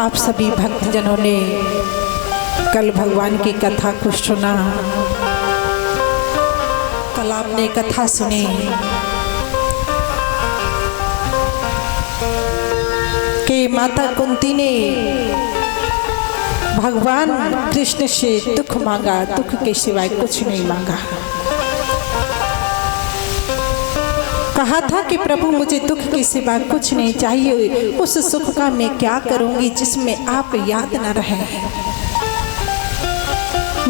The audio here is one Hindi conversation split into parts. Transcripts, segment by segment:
आप सभी भक्तजनों ने कल भगवान की कथा को सुना। कल आपने कथा सुनी कि माता कुंती ने भगवान कृष्ण से दुख मांगा, दुख के सिवाय कुछ नहीं मांगा। कहा था कि प्रभु मुझे दुख के सिवा कुछ नहीं चाहिए, उस सुख का मैं क्या करूंगी जिसमें आप याद न रहे।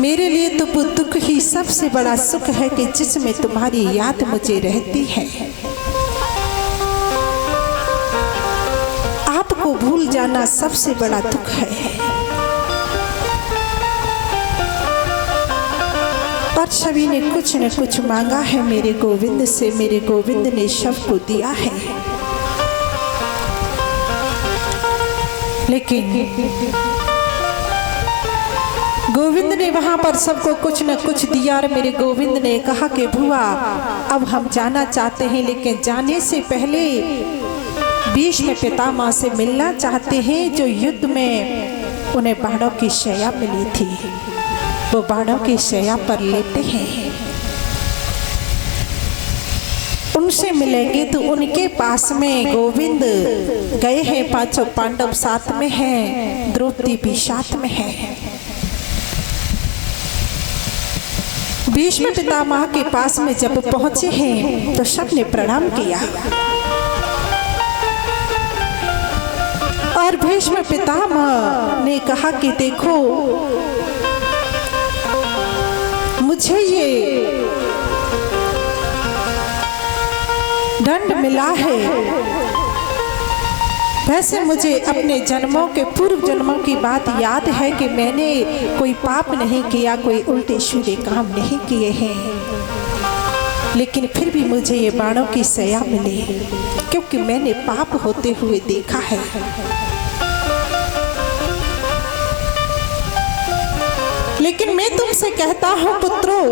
मेरे लिए तो वो दुख ही सबसे बड़ा सुख है कि जिसमें तुम्हारी याद मुझे रहती है। आपको भूल जाना सबसे बड़ा दुख है। और सभी ने कुछ न कुछ मांगा है मेरे गोविंद से, मेरे गोविंद ने सबको दिया है। लेकिन गोविंद ने वहां पर सबको कुछ न कुछ दिया और मेरे गोविंद ने कहा कि भुआ अब हम जाना चाहते हैं, लेकिन जाने से पहले भीष्म पितामह से मिलना चाहते हैं जो युद्ध में उन्हें बाणों की शैया मिली थी। वो बाणों की शैया पर लेटे हैं, उनसे मिलेंगे। तो उनके पास में गोविंद गए हैं, पांचों पांडव साथ में हैं, द्रौपदी भी साथ में है। भीष्म पितामह के पास में जब पहुंचे हैं तो सबने प्रणाम किया और भीष्म पितामह ने कहा कि देखो मुझे ये दंड मिला है, वैसे मुझे अपने जन्मों के पूर्व जन्मों की बात याद है कि मैंने कोई पाप नहीं किया, कोई उल्टे सीधे काम नहीं किए हैं, लेकिन फिर भी मुझे ये बाणों की सजा मिली क्योंकि मैंने पाप होते हुए देखा है। लेकिन मैं तुमसे कहता हूं पुत्रों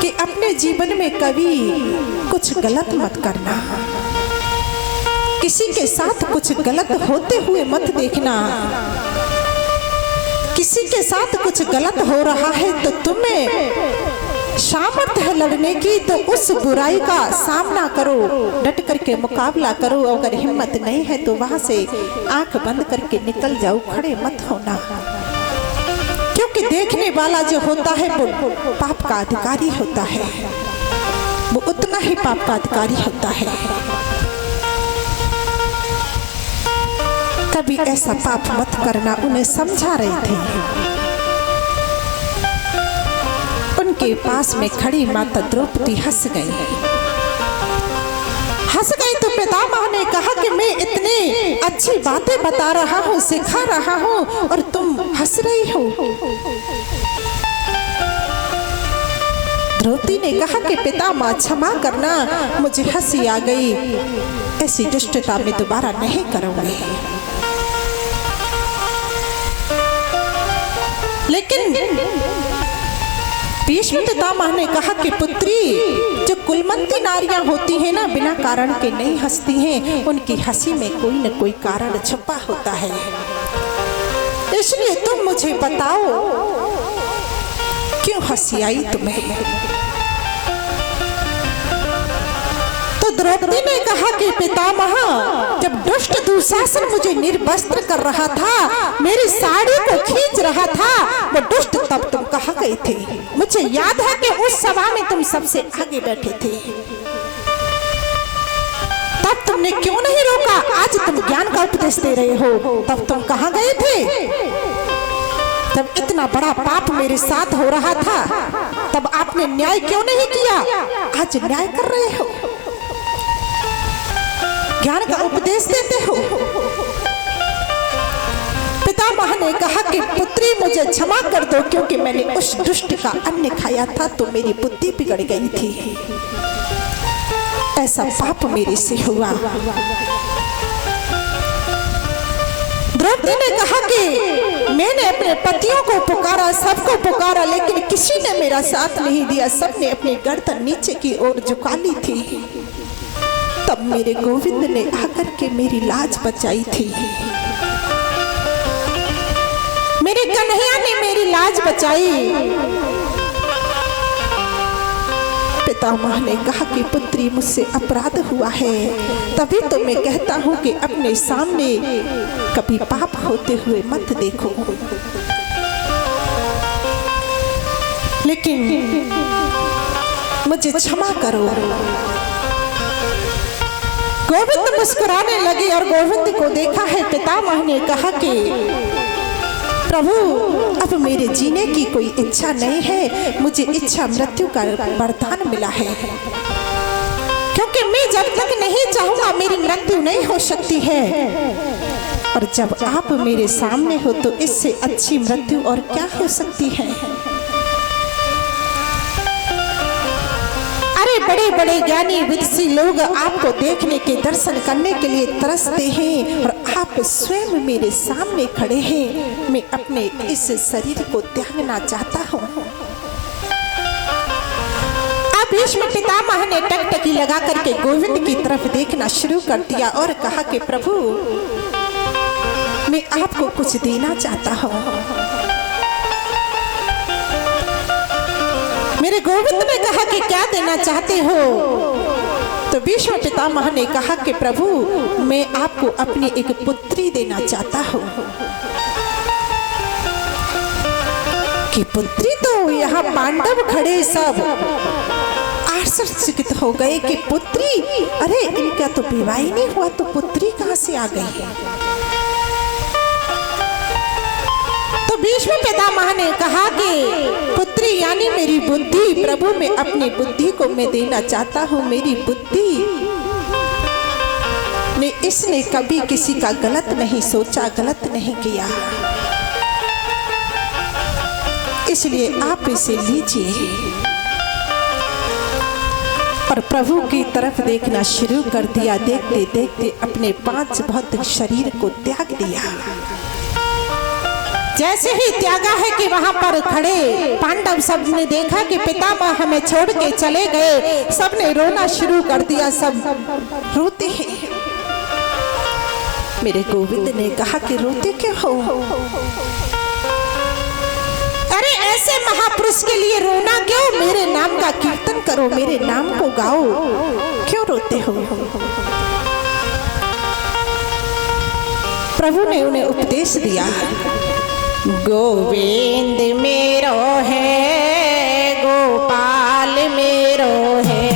कि अपने जीवन में कभी कुछ गलत मत करना, किसी के साथ कुछ गलत होते हुए मत देखना। किसी के साथ कुछ गलत हो रहा है तो तुम्हें सामर्थ्य है लड़ने की, तो उस बुराई का सामना करो, डट करके मुकाबला करो। अगर हिम्मत नहीं है तो वहां से आंख बंद करके निकल जाओ, खड़े मत होना, क्योंकि देखने वाला जो होता है वो पाप का अधिकारी होता है, वो उतना ही पाप का अधिकारी होता है। कभी ऐसा पाप मत करना, उन्हें समझा रही थी। उनके पास में खड़ी माता द्रौपदी हंस गई। तो पितामह ने कहा कि मैं इतनी अच्छी बातें बता रहा हूँ, सिखा रहा हूँ और तुम हंस रही हो। द्रौपदी ने कहा कि पितामह क्षमा करना, मुझे हंसी आ गई, ऐसी दुष्टता में दोबारा नहीं करूंगी। लेकिन भीष्म पितामह ने कहा कि पुत्री, जो कुलमंती नारियां होती हैं ना, बिना कारण के नहीं हंसती हैं, उनकी हंसी में कोई न कोई कारण छुपा होता है। इसलिए तुम मुझे बताओ क्यों हंसी आई तुम्हें। तो द्रौपदी ने कहा कि पितामह, जब दुष्ट दुशासन मुझे निर्वस्त्र कर रहा था, मेरी साड़ी को खींच रहा था, वो दुष्ट तब तुम कहाँ गए थे। मुझे याद है कि उस सभा में तुम सबसे आगे बैठे थे, तब तुमने क्यों नहीं रोका। आज तुम ज्ञान का उपदेश दे रहे हो, तब तुम कहाँ गए थे। जब इतना बड़ा पाप मेरे साथ हो रहा था तब आपने न्याय क्यों नहीं किया। आज न्याय कर रहे हो, ज्ञान का उपदेश देते हो। पितामह ने कहा कि पुत्री मुझे क्षमा कर दो, क्योंकि मैंने उस दुष्ट का अन्न खाया था तो मेरी बुद्धि बिगड़ गई थी, ऐसा पाप मेरे से हुआ। द्रौपदी ने कहा कि मैंने अपने पतियों को पुकारा, सबको पुकारा, लेकिन किसी ने मेरा साथ नहीं दिया, सबने अपनी गर्दन नीचे की ओर झुका ली थी। तब मेरे गोविंद ने आकर के मेरी लाज बचाई थी। मेरे कन्हैया ने मेरी लाज बचाई। पितामह ने कहा कि पुत्री मुझसे अपराध हुआ है, तभी तो मैं कहता हूँ कि अपने सामने कभी पाप होते हुए मत देखो। लेकिन मुझे क्षमा करो। गोविंद मुस्कुराने लगे और गोविंद को देखा है पितामह ने कहा कि प्रभु अब मेरे जीने की कोई इच्छा नहीं है, मुझे इच्छा मृत्यु का वरदान मिला है, क्योंकि मैं जब तक नहीं चाहूंगा मेरी मृत्यु नहीं हो सकती है। और जब आप मेरे सामने हो तो इससे अच्छी मृत्यु और क्या हो सकती है। अरे बड़े बड़े ज्ञानी विदुषी लोग आपको देखने के दर्शन करने के लिए तरसते हैं और आप स्वयं मेरे सामने खड़े हैं। मैं अपने इस शरीर को त्यागना चाहता हूँ। अब भीष्म पितामह ने टकटकी लगा करके गोविंद की तरफ देखना शुरू कर दिया और कहा कि प्रभु मैं आपको कुछ देना चाहता हूँ। मेरे गोविंद ने कहा कि क्या देना चाहते हो। तो भीष्म पितामह ने कहा कि प्रभु मैं आपको अपनी एक पुत्री देना चाहता हूँ। कि पुत्री, तो यहाँ पांडव खड़े सब आश्चर्यचकित हो गए कि पुत्री, अरे इनका तो विवाह ही नहीं हुआ तो पुत्री कहाँ से आ गई। तो भीष्म पितामह ने कहा कि पुत्री यानी मेरी बुद्धि, प्रभु मैं अपनी बुद्धि को मैं देना चाहता हूँ। मेरी बुद्धि ने इसने कभी किसी का गलत नहीं सोचा, गलत नहीं किया, इसलिए आप इसे लीजिए। और प्रभु की तरफ देखना शुरू कर दिया। देखते देखते अपने 5 भौतिक शरीर को त्याग दिया। जैसे ही त्यागा है कि वहां पर खड़े पांडव सब ने देखा कि पितामह हमें छोड़ के चले गए, सबने रोना शुरू कर दिया, सब रोते हैं। मेरे गोविंद ने कहा कि रोते क्यों हो। अरे ऐसे महापुरुष के लिए रोना क्यों, मेरे नाम का कीर्तन करो, मेरे नाम को गाओ, क्यों रोते हो। प्रभु ने उन्हें उपदेश दिया। गोविंद मेरो है, गोपाल मेरो है,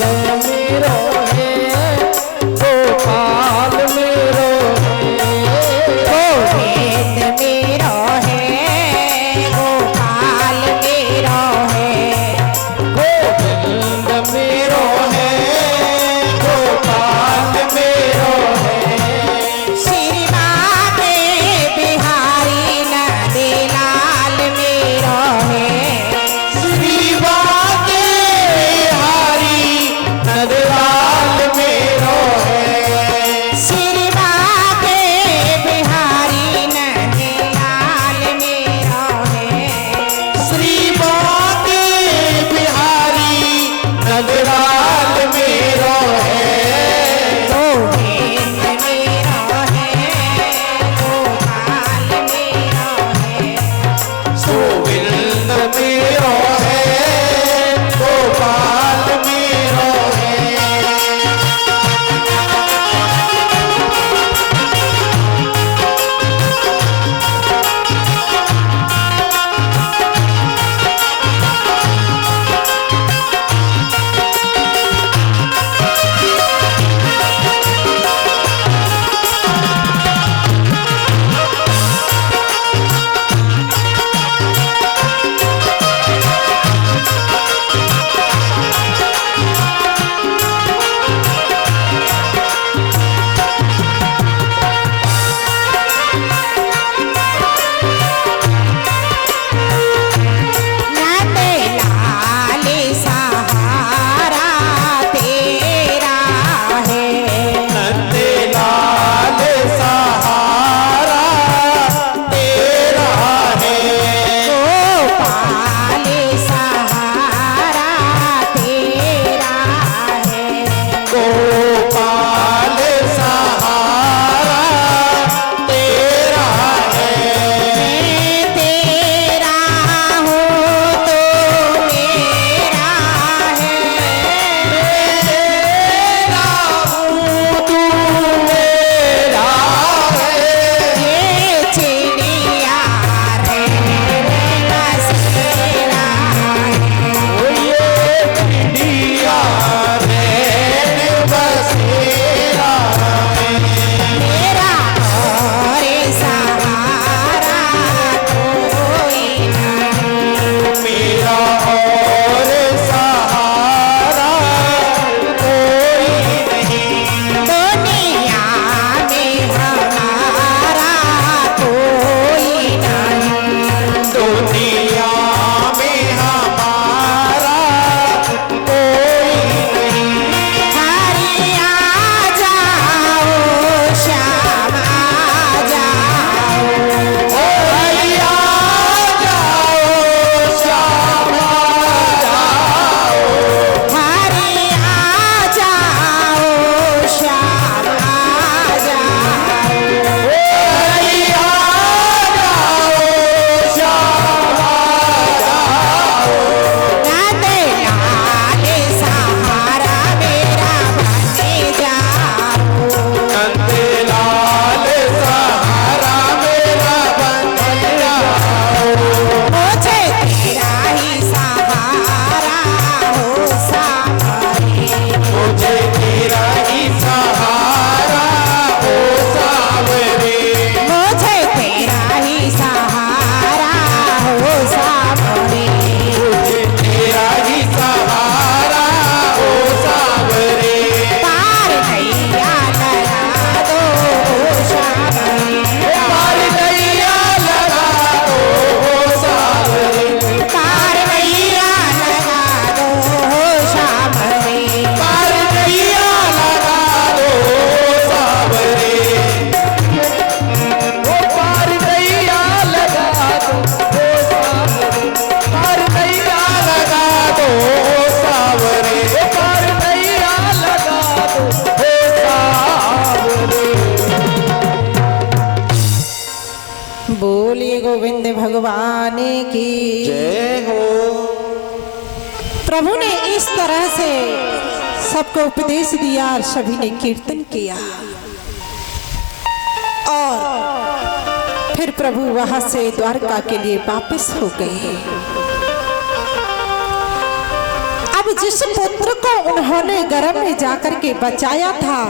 गोविंद मेरो है, गोपाल मेरो है, गोविंद मेरो है, गोपाल मेरो है, गोविंद मेरो है, गोपाल मेरो है, श्री भगवान की जय हो। प्रभु ने इस तरह से सबको उपदेश दिया और सभी ने कीर्तन किया और फिर प्रभु वहां से द्वारका के लिए वापस हो गए। अब जिस पुत्र को उन्होंने गर्भ में जाकर के बचाया था,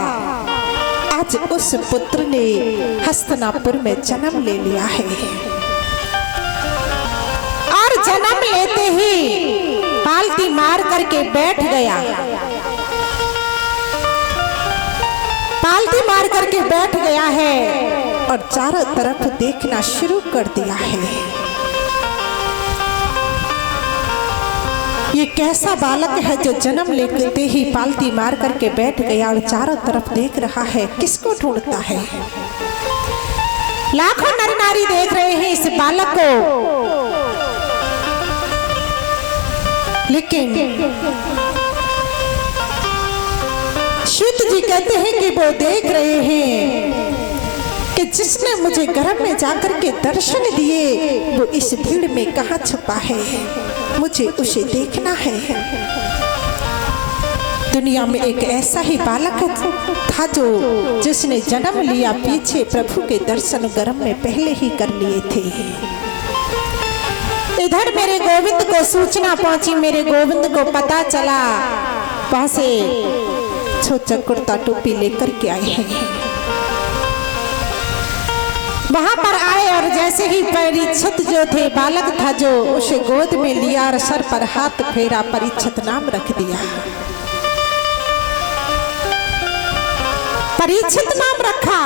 आज उस पुत्र ने हस्तिनापुर में जन्म ले लिया है और जन्म लेते ही पालती मार करके बैठ गया। पालती मार करके बैठ गया है और चारों तरफ देखना शुरू कर दिया है। ये कैसा बालक है जो जन्म लेते ही पालती मार करके बैठ गया और चारों तरफ देख रहा है, किसको ढूंढता है? लाखों नर नारी देख रहे हैं इस बालक को, लेकिन सूत जी कहते हैं कि वो देख रहे हैं कि जिसने मुझे गर्भ में जाकर के दर्शन दिए वो इस भीड़ में कहाँ छुपा है, मुझे उसे देखना है। दुनिया में एक ऐसा ही बालक था जो जिसने जन्म लिया पीछे प्रभु के दर्शन गर्भ में पहले ही कर लिए थे। इधर मेरे गोविंद को सूचना पहुंची, मेरे गोविंद को पता चला, वहां से छोटा कुर्ता टोपी लेकर के आए हैं। वहां पर आए और जैसे ही परीक्षित जो थे, बालक था जो, उसे गोद में लिया और सर पर हाथ फेरा, परीक्षित नाम रख दिया। परीक्षित नाम रखा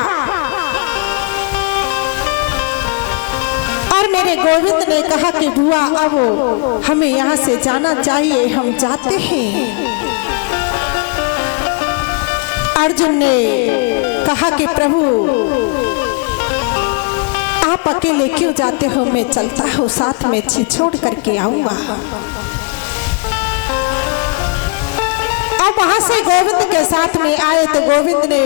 और मेरे गोविंद ने कहा कि बुआ अब हमें यहाँ से जाना चाहिए, हम जाते हैं। अर्जुन ने कहा कि प्रभु आप अकेले क्यों जाते हो, मैं चलता हूँ, साथ में छोड़ करके आऊंगा। अब वहां से गोविंद के साथ में आए तो गोविंद ने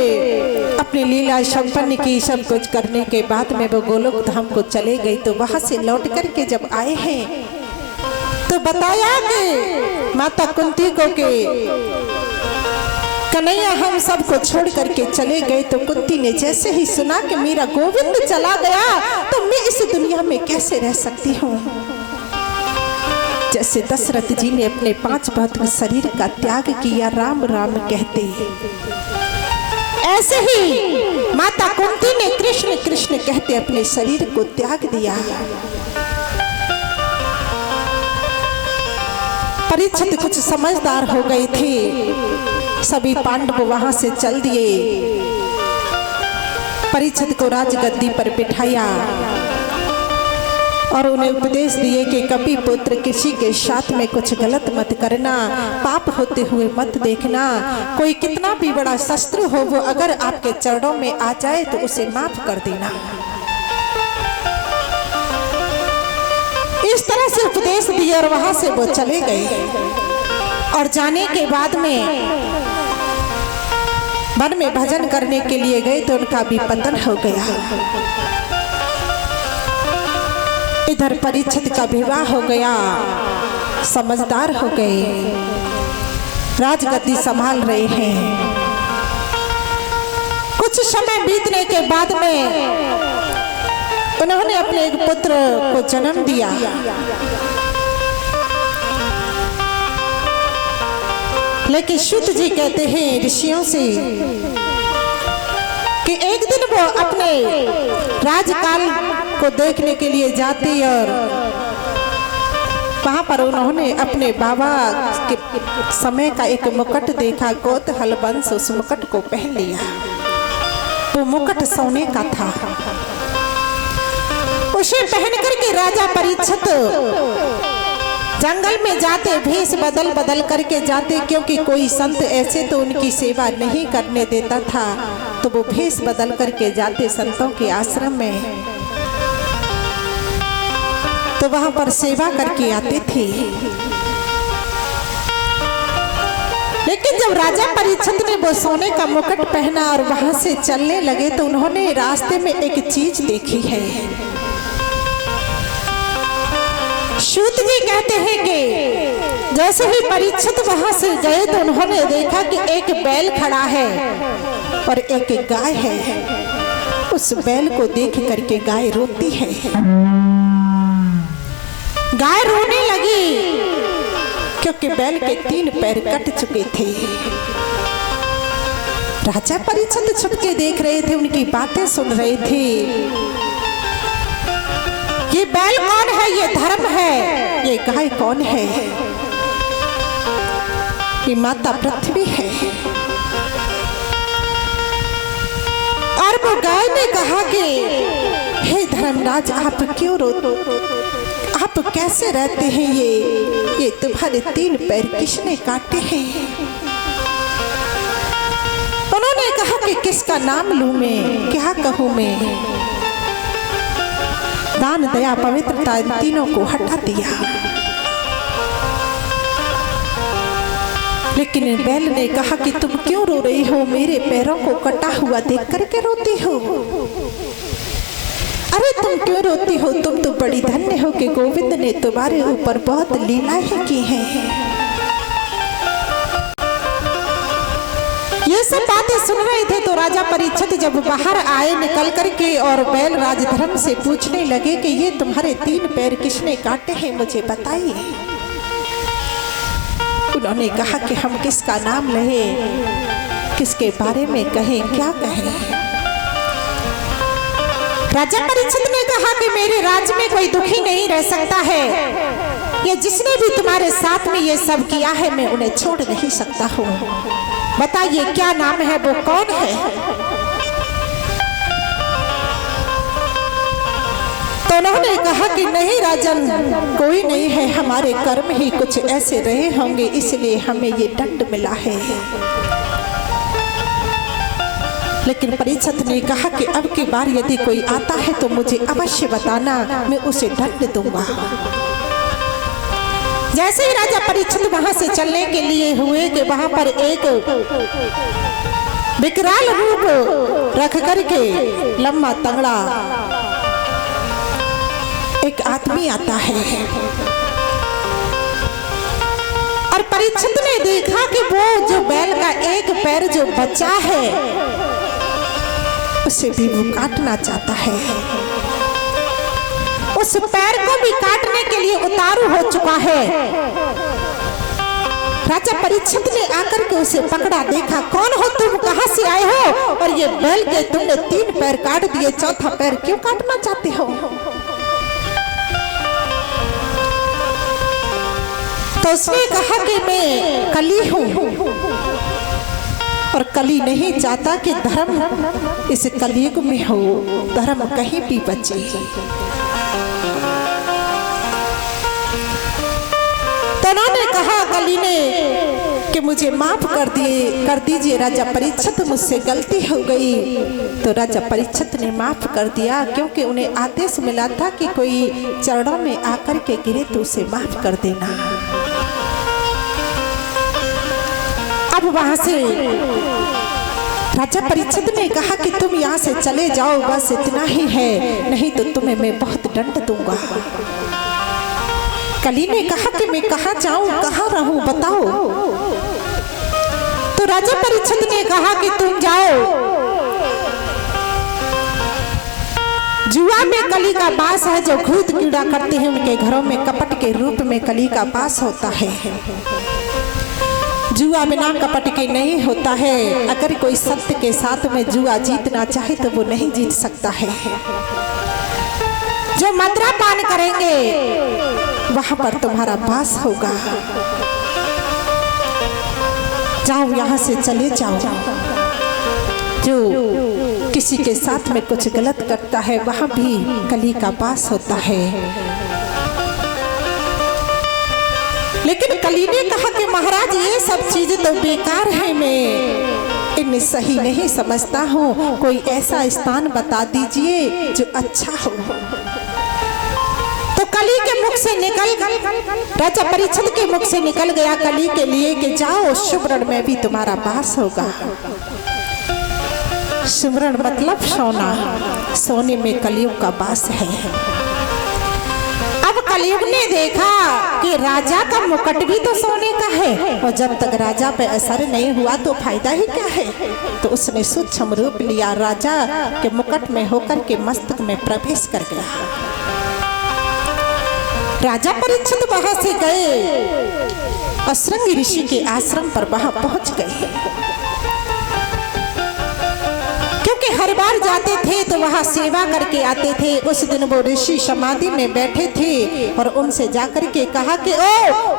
अपनी लीला संपन्न की। सब कुछ करने के बाद में वो गोलोक धाम को चले गई। तो वहां से लौट करके जब आए हैं तो बताया कि माता कुंती को के कन्हैया हम सबको छोड़ करके चले गए। तो कुंती ने जैसे ही सुना कि मेरा गोविंद चला गया तो मैं इस दुनिया में कैसे रह सकती हूँ। जैसे दशरथ जी ने अपने 5 भक्त शरीर का त्याग किया राम राम कहते, ऐसे ही माता कुंती ने कृष्ण कृष्ण कहते अपने शरीर को त्याग दिया। परीक्षित कुछ समझदार हो गए थे, सभी पांडव वहां से चल दिए। परीक्षित को राजगद्दी पर बिठाया और उन्हें उपदेश दिए कि कपि पुत्र किसी के साथ में कुछ गलत मत करना, पाप होते हुए मत देखना। कोई कितना भी बड़ा शस्त्र हो वो अगर आपके चरणों में आ जाए तो उसे माफ कर देना। इस तरह से उपदेश दिया और वहां से वो चले गए। और जाने के बाद में वन में भजन करने के लिए गए तो उनका भी पतन हो गया। इधर परीक्षित का विवाह हो गया, समझदार हो गए, राजगद्दी संभाल रहे हैं। कुछ समय बीतने के बाद में उन्होंने अपने एक पुत्र को जन्म दिया। लेकिन सूत जी कहते हैं ऋषियों से कि एक दिन वो अपने राजकाल को देखने के लिए जाते और वहां पर उन्होंने अपने बाबा के समय का एक मुकुट देखा। कौतूहल वंश उस मुकुट को पहन लिया। वो मुकुट सोने का था। उसे पहन करके राजा परीक्षित जंगल में जाते, भेष बदल बदल करके जाते, क्योंकि कोई संत ऐसे तो उनकी सेवा नहीं करने देता था। तो वो भेष बदल करके जाते संतों के आश्रम में, तो वहां पर सेवा करके आते थे। लेकिन जब राजा परीक्षित ने वो सोने का मुकुट पहना और वहां से चलने लगे तो उन्होंने रास्ते में एक चीज देखी है। सूत जी कहते हैं कि जैसे ही परीक्षित वहां से गए तो उन्होंने देखा कि एक बैल खड़ा है और एक गाय है। उस बैल को देख करके गाय रोती है। गाय रोने लगी क्योंकि बैल के 3 पैर कट चुके थे। राजा परीक्षित छुप के देख रहे थे, उनकी बातें सुन रहे थे। ये बैल कौन है? ये धर्म है। ये गाय कौन है? ये माता पृथ्वी है। और वो गाय ने कहा कि हे धर्मराज, आप क्यों रोते? आप कैसे रहते हैं? ये तुम्हारे 3 पैर किसने काटे हैं? उन्होंने कहा कि किसका नाम लूं मैं, क्या कहूं मैं? दान दया पवित्रता इन तीनों को हटा दिया। लेकिन बैल ने कहा कि तुम क्यों रो रही हो? मेरे पैरों को कटा हुआ देख करके रोती हो? अरे तुम क्यों रोती हो? तुम तो बड़ी धन्य हो कि गोविंद ने तुम्हारे ऊपर बहुत लीलाएं की हैं। ये सब बातें सुन रहे थे तो राजा परीक्षित जब बाहर आए निकल करके और बैल राजधर्म से पूछने लगे कि ये तुम्हारे 3 पैर किसने काटे हैं, मुझे बताइए। उन्होंने कहा कि हम किसका नाम लें, किसके बारे में कहें, क्या कहें? राजा परीक्षित ने कहा कि मेरे राज्य में कोई दुखी नहीं रह सकता है। ये जिसने भी तुम्हारे साथ में ये सब किया है, मैं उन्हें छोड़ नहीं सकता हूँ। बताइए क्या नाम है, वो कौन है? तो उन्होंने कहा कि नहीं राजन, कोई नहीं है, हमारे कर्म ही कुछ ऐसे रहे होंगे, इसलिए हमें ये दंड मिला है। लेकिन परीक्षित ने कहा कि अब की बार यदि कोई आता है तो मुझे अवश्य बताना, मैं उसे दंड दूंगा। जैसे ही राजा परीक्षित वहां से चलने के लिए हुए कि वहां पर एक विकराल रूप रख करके लंबा तंगड़ा एक आदमी आता है और परीक्षित ने देखा कि वो जो बैल का एक पैर जो बचा है उसे भी वो काटना चाहता है। उस पैर को भी काटने के लिए उतारू हो चुका है। राजा परीक्षित ने आकर के उसे पकड़ा, देखा कौन हो तुम, कहां से आए हो, और ये बैल के तुमने 3 पैर काट दिए, चौथा पैर क्यों काटना चाहते हो? तो उसने कहा कि मैं कली हूं और कली नहीं चाहता कि धर्म इस कलयुग में हो, धर्म कहीं भी बचे। तो उन्होंने कहा कली ने कि मुझे माफ कर दीजिए राजा परीक्षित, मुझसे गलती हो गई। तो राजा परीक्षित ने माफ कर दिया, क्योंकि उन्हें आदेश मिला था कि कोई चरणों में आकर के गिरे तो उसे माफ कर देना। अब वहां से राजा परीक्षित ने कहा कि तुम यहाँ से चले जाओ, बस इतना ही है, नहीं तो तुम्हें मैं बहुत दंड दूंगा। कली ने कहा कि मैं कहाँ जाऊं, कहाँ रहूं, बताओ। तो राजा परीक्षित ने कहा कि तुम जाओ, जुआ में कली का वास है, जो खुद कीड़ा करते हैं उनके घरों में कपट के रूप में कली का वास होता है। जुआ बिना कपट के नहीं होता है। अगर कोई सत्य के साथ में जुआ जीतना चाहे तो वो नहीं जीत सकता है। जो मदिरा पान करेंगे वहां पर तुम्हारा वास होगा। जाओ, यहाँ से चले जाओ। जो किसी के साथ में कुछ गलत करता है वहां भी कली का वास होता है। लेकिन कली ने कहा कि महाराज ये सब चीजें तो बेकार है, मैं इन्हें सही नहीं समझता हूँ, कोई ऐसा स्थान बता दीजिए जो अच्छा हो। तो कली के मुख से राजा परीक्षित के मुख से निकल गया कली के लिए कि जाओ, सुमरण में भी तुम्हारा वास होगा। सुमरण मतलब सोना, सोने में कलियुग का वास है। अब कलयुग ने देखा कि राजा का मुकुट भी तो सोने का है और जब तक राजा पे असर नहीं हुआ तो फायदा ही क्या है। तो उसने सूक्ष्म रूप लिया, राजा के मुकुट में होकर के मस्तक में प्रवेश कर गया। राजा परीक्षित वहां से गए और श्रृंगी ऋषि के आश्रम पर वहां पहुंच गए, क्योंकि हर बार जाते थे तो वहां सेवा करके आते थे। उस दिन वो ऋषि समाधि में बैठे थे और उनसे जाकर के कहा कि ओ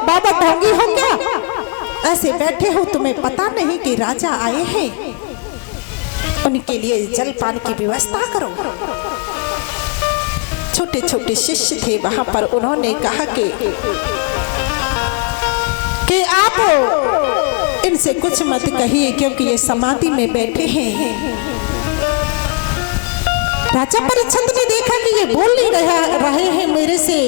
बाबा ढोंगी हो क्या, ऐसे बैठे हो, तुम्हें पता नहीं कि राजा आए हैं, उनके लिए जल पान की व्यवस्था करो। छोटे छोटे शिष्य थे वहां पर, उन्होंने कहा कि आप इनसे कुछ मत कहिए क्योंकि ये समाधि में बैठे हैं। राजा परीक्षित ने देखा कि ये बोल नहीं रहे हैं मेरे से,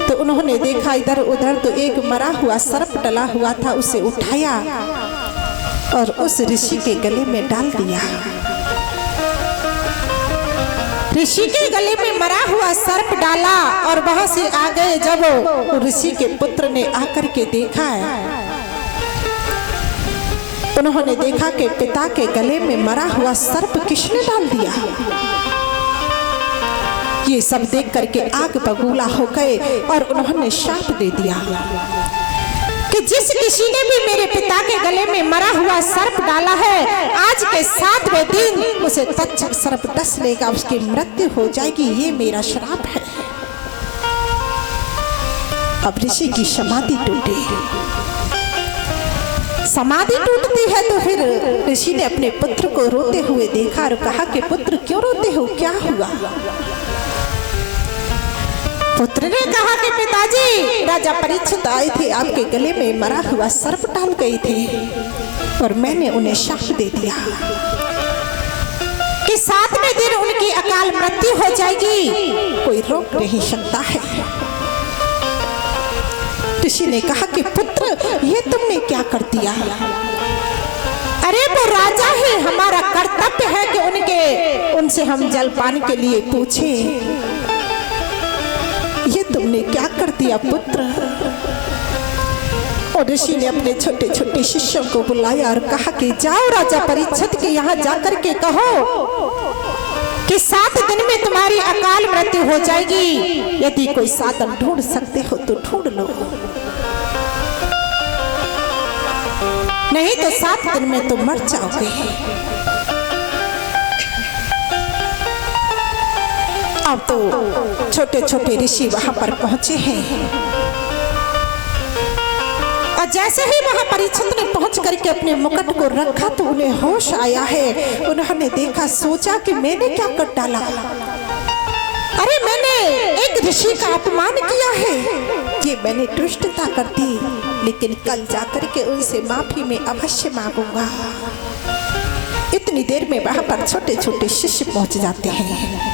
तो उन्होंने देखा इधर उधर तो एक मरा हुआ सर्प डला हुआ था, उसे उठाया और उस ऋषि के गले में डाल दिया। ऋषि के गले में मरा हुआ सर्प डाला और वहां से आ गए। जब ऋषि के पुत्र ने आकर के देखा, उन्होंने देखा कि पिता के गले में मरा हुआ सर्प किसने डाल दिया। ये सब देख करके आग बबूला हो गए और उन्होंने शाप दे दिया कि जिस किसी ने भी मेरे पिता के गले में मरा हुआ सर्प डाला है, आज के 7वें दिन उसे तक्षक सर्प डस लेगा, उसकी मृत्यु हो जाएगी, ये मेरा श्राप है। अब ऋषि की समाधि टूटी। समाधि टूटती है तो फिर ऋषि ने अपने पुत्र को रोते हुए देखा और कहा कि पुत्र क्यों रोते हो, क्या हुआ। पुत्र ने कहा कि पिताजी, राजा परीक्षित आए थे, आपके गले में मरा हुआ सर्प डाल गए थे और मैंने उन्हें शाप दे दिया कि 7वें दिन उनकी अकाल मृत्यु हो जाएगी, कोई रोक नहीं सकता है। ऋषि ने कहा कि पुत्र ये तुमने क्या कर दिया। अरे वो राजा है, हमारा कर्तव्य है कि उनसे हम जलपान के लिए पूछे, ये तुमने क्या कर दिया पुत्र। और ऋषि ने अपने छोटे छोटे शिष्यों को बुलाया और कहा कि जाओ राजा परीक्षित के यहाँ जाकर के कहो कि 7 दिन में तुम्हारी अकाल मृत्यु हो जाएगी, यदि कोई साधन ढूंढ सकते हो तो ढूंढ लो, नहीं तो 7 दिन में तुम मर जाओगे। अब तो छोटे छोटे ऋषि वहां पर पहुंचे हैं और जैसे ही वहां परीक्षित ने पहुंच करके अपने मुकुट को रखा तो उन्हें होश आया है। उन्होंने देखा, सोचा कि मैंने क्या कर डाला, अरे मैंने एक ऋषि का अपमान किया है, ये मैंने दुष्टता कर दी, लेकिन कल जाकर के उनसे माफी में अवश्य मांगूंगा। इतनी देर में वहां पर छोटे छोटे शिष्य पहुंच जाते हैं।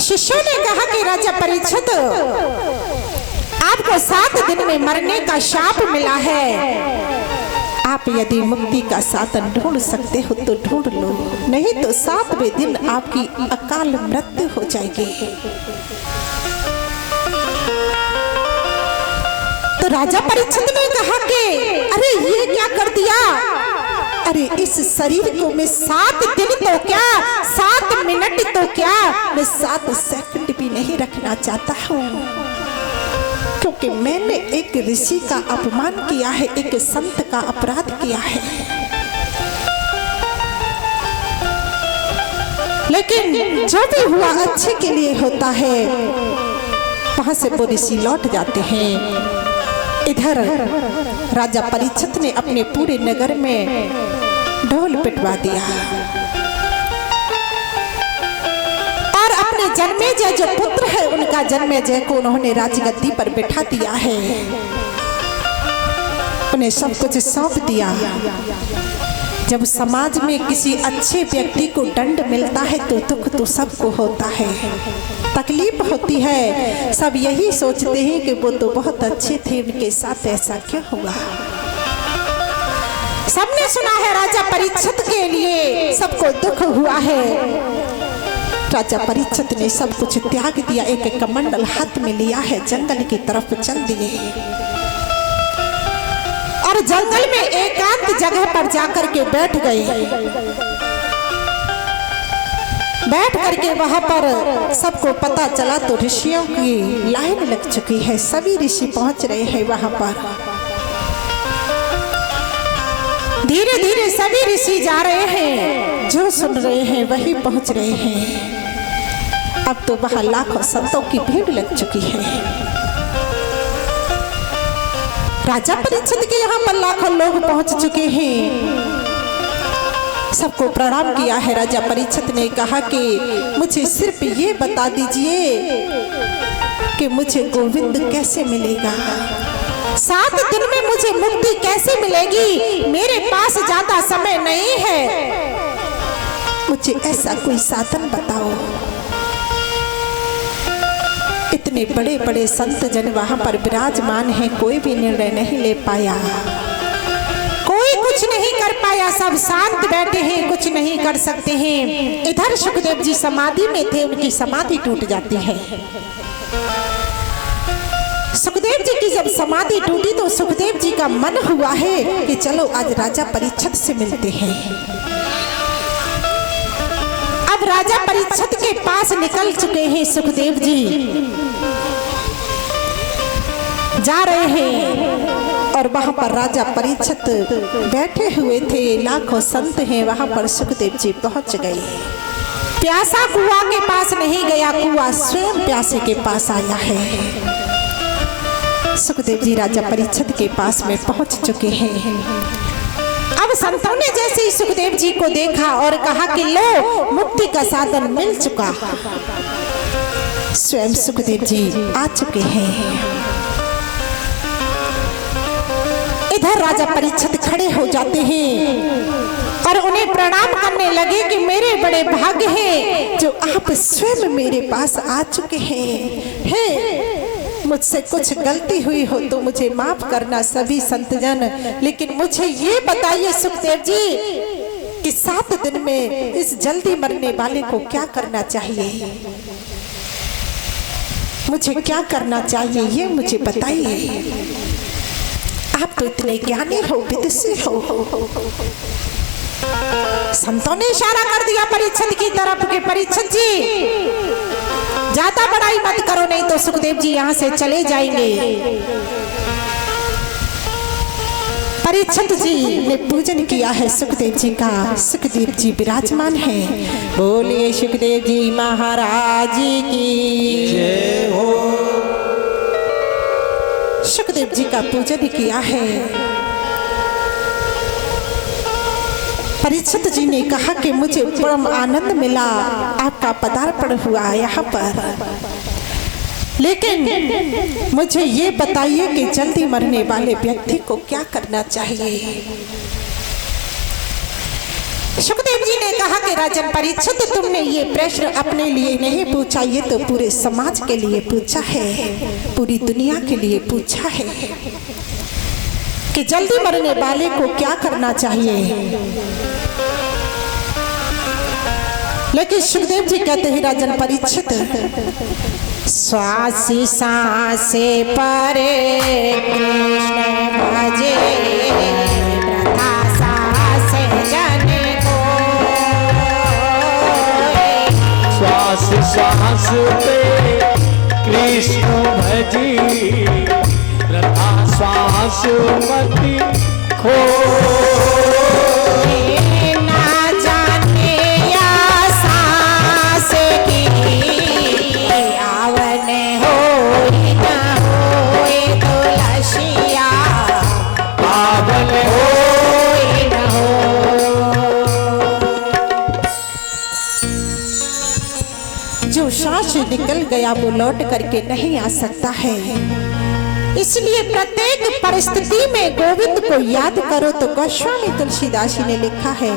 शिष्यों ने कहा कि राजा परीक्षित, आपको 7 दिन में मरने का शाप मिला है, आप यदि मुक्ति का साधन ढूंढ सकते हो तो ढूंढ लो, नहीं तो 7वें दिन आपकी अकाल मृत्यु हो जाएगी। तो राजा परीक्षित ने कहा कि अरे ये क्या कर दिया, अरे इस शरीर को मैं 7 दिन तो क्या 7 मिनट तो क्या, मैं 7 सेकंड भी नहीं रखना चाहता हूँ, क्योंकि मैंने एक ऋषि का अपमान किया है, एक संत का अपराध किया है। लेकिन जो भी हुआ अच्छे के लिए होता है। वहां से वो ऋषि लौट जाते हैं। इधर राजा परीक्षित ने अपने पूरे नगर में ढोल पिटवा दिया और अपने जन्मेजय जो पुत्र है उनका जन्मेजय को उन्होंने राजगद्दी पर बैठा दिया है, उन्हें सब कुछ सौंप दिया। जब समाज में किसी अच्छे व्यक्ति को दंड मिलता है तो दुख तो सबको होता है, तकलीफ होती है। सब यही सोचते हैं कि वो तो बहुत अच्छे थे, उनके साथ ऐसा क्यों हुआ। सबने सुना है राजा परीक्षित के लिए सबको दुख हुआ है, राजा परीक्षित ने सब कुछ त्याग दिया, एक कमंडल हाथ में लिया है, जंगल की तरफ चल दिए और जंगल में एकांत जगह पर जाकर के बैठ गए। बैठ करके वहां पर सबको पता चला तो ऋषियों की लाइन लग चुकी है, सभी ऋषि पहुंच रहे हैं वहां पर। धीरे धीरे सभी ऋषि जा रहे हैं, जो सुन रहे हैं वही पहुंच रहे हैं। अब तो वहां लाखों संतों की भीड़ लग चुकी है। राजा परीक्षित के यहाँ पर लाखों लोग पहुंच चुके हैं। सबको प्रणाम किया है। राजा परीक्षित ने कहा कि मुझे सिर्फ ये बता दीजिए कि मुझे गोविंद कैसे मिलेगा, 7 दिन में मुझे मुक्ति कैसे मिलेगी, मेरे पास ज्यादा समय नहीं है, मुझे ऐसा कोई साधन बताओ। इतने बड़े बड़े संत जन वहां पर विराजमान हैं, कोई भी निर्णय नहीं ले पाया, कोई कुछ नहीं कर पाया, सब शांत बैठे हैं, कुछ नहीं कर सकते हैं। इधर सुखदेव जी समाधि में थे, उनकी समाधि टूट जाती है। सुखदेव जी की जब समाधि टूटी तो सुखदेव जी का मन हुआ है कि चलो आज राजा परीक्षित से मिलते हैं। अब राजा परीक्षित के पास निकल चुके हैं सुखदेव जी, जा रहे हैं और वहां पर राजा परीक्षित बैठे हुए थे, लाखों संत हैं वहां पर। सुखदेव जी पहुंच गए। प्यासा कुआं के पास नहीं गया, कुआं स्वयं प्यासे के पास आया है। सुखदेव जी राजा परीक्षित के पास में पहुंच चुके हैं। अब संतों ने जैसे ही सुखदेव जी को देखा और कहा कि लो मुक्ति का साधन मिल चुका, स्वयं सुखदेव जी आ चुके हैं। इधर राजा परीक्षित खड़े हो जाते हैं और उन्हें प्रणाम करने लगे कि मेरे बड़े भाग्य हैं जो आप स्वयं मेरे पास आ चुके हैं। मुझसे कुछ गलती हुई हो तो मुझे माफ करना सभी संतजन, लेकिन मुझे ये बताइए सुखदेव जी कि 7 दिन में इस जल्दी मरने वाले को क्या करना चाहिए, मुझे क्या करना चाहिए ये मुझे बताइए। आप तो इतने ज्ञानी हो, विदुषी हो। संतों ने इशारा कर दिया परीक्षित की तरफ के परीक्षित जी ज्यादा बड़ाई मत करो, नहीं तो सुखदेव जी यहाँ से चले जाएंगे। परीक्षित जी ने पूजन किया है सुखदेव जी का। सुखदेव जी विराजमान है। बोलिए सुखदेव जी महाराज की जय हो। सुखदेव जी का पूजन किया है। परीक्षित जी ने कहा कि मुझे परम आनंद मिला, आपका पदार्पण हुआ यहाँ पर, लेकिन मुझे ये बताइए कि जल्दी मरने वाले व्यक्ति को क्या करना चाहिए। सुखदेव जी ने कहा कि राजन परीक्षित तुमने ये प्रश्न अपने लिए नहीं पूछा, ये तो पूरे समाज के लिए पूछा है, पूरी दुनिया के लिए पूछा है कि जल्दी मरने वाले को क्या करना चाहिए। लेकिन सुखदेव जी कहते हैं राजन परीक्षित श्वासी सांसे परे कृष्ण भजे प्रथा सांसे जन को। श्वास सांस पे कृष्ण भजी प्रथा श्वास मति खो। जो सांस निकल गया वो लौट करके नहीं आ सकता है, इसलिए प्रत्येक परिस्थिति में गोविंद को याद करो। तो गोस्वामी तुलसीदास जी ने लिखा है,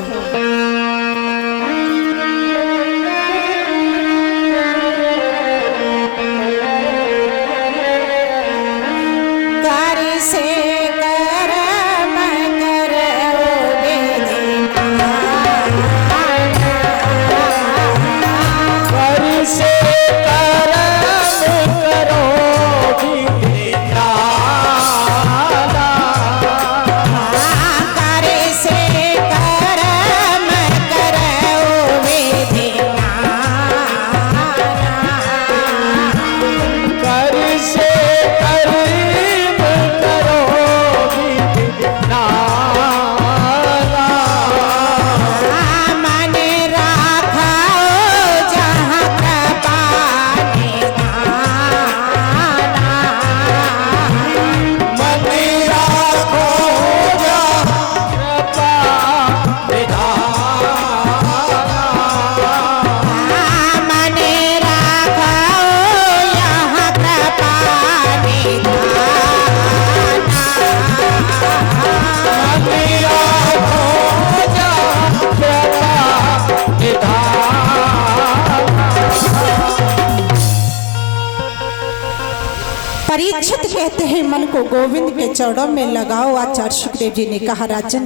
परीक्षित कहते हैं मन को गोविंद के चरणों में लगाओ। आचार्य सुखदेव जी ने कहा राजन,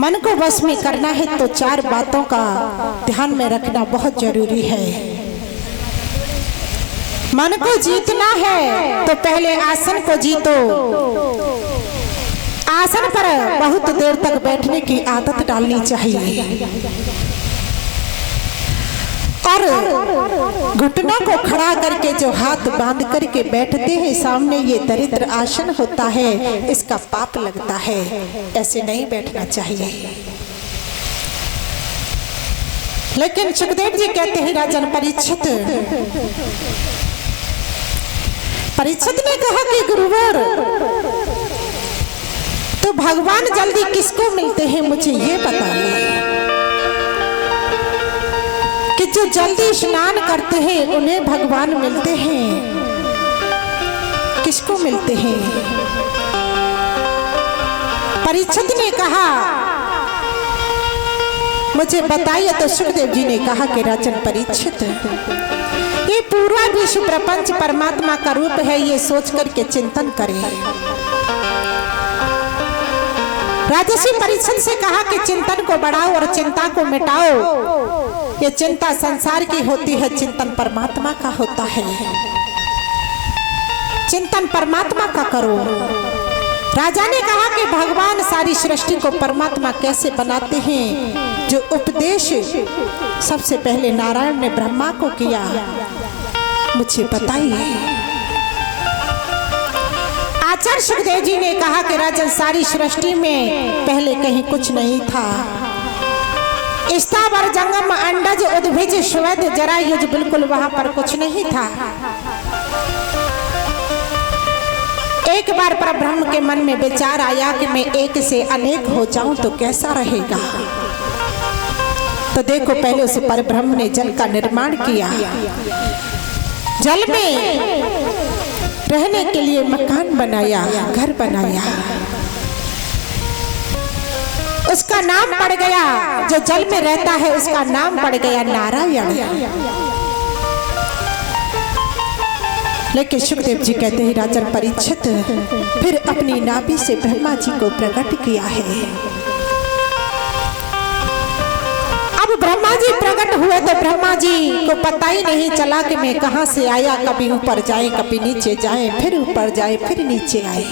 मन को वश में करना है तो 4 बातों का ध्यान में रखना बहुत जरूरी है। मन को जीतना है तो पहले आसन को जीतो। आसन पर बहुत देर तक बैठने की आदत डालनी चाहिए और घुटनों को खड़ा करके जो हाथ बांध करके बैठते हैं सामने, ये दरिद्र आसन होता है, इसका पाप लगता है, ऐसे नहीं बैठना चाहिए। लेकिन सुखदेव जी कहते हैं राजन परीक्षित ने कहा कि गुरुवर, तो भगवान जल्दी किसको मिलते हैं मुझे ये बताइए कि जो जल्दी स्नान करते हैं उन्हें भगवान मिलते हैं, किसको मिलते हैं? परीक्षित ने कहा मुझे बताइए। तो सुखदेव जी ने कहा कि राजन परीक्षित, ये पूरा विश्व प्रपंच परमात्मा का रूप है, ये सोच करके चिंतन करें। राजर्षि परीक्षित से कहा कि चिंतन को बढ़ाओ और चिंता को मिटाओ। ये चिंता संसार की होती है, चिंतन परमात्मा का होता है। चिंतन परमात्मा का करो। राजा ने कहा कि भगवान सारी सृष्टि को परमात्मा कैसे बनाते हैं, जो उपदेश सबसे पहले नारायण ने ब्रह्मा को किया, मुझे बताइए। आचार्य सुखदेव जी ने कहा कि राजन सारी सृष्टि में पहले कहीं कुछ नहीं था। स्थावर जंगम अंडज उद्भिज श्वेत जरायुज, बिल्कुल वहां पर कुछ नहीं था। एक बार पर ब्रह्म के मन में विचार आया कि मैं एक से अनेक हो जाऊं तो कैसा रहेगा। तो देखो पहले उस पर ब्रह्म ने जल का निर्माण किया, जल में रहने के लिए मकान बनाया, घर बनाया। उसका नाम पड़ गया, जो जल में रहता है उसका नाम पड़ गया नारायण। लेकिन सुखदेव जी कहते हैं राजन परीक्षित, फिर अपनी नाभि से ब्रह्मा जी को प्रकट किया है। अब ब्रह्मा जी प्रकट हुए तो ब्रह्मा जी को पता ही नहीं चला कि मैं कहां से आया। कभी ऊपर जाए, कभी नीचे जाए, फिर ऊपर जाए, फिर नीचे आए।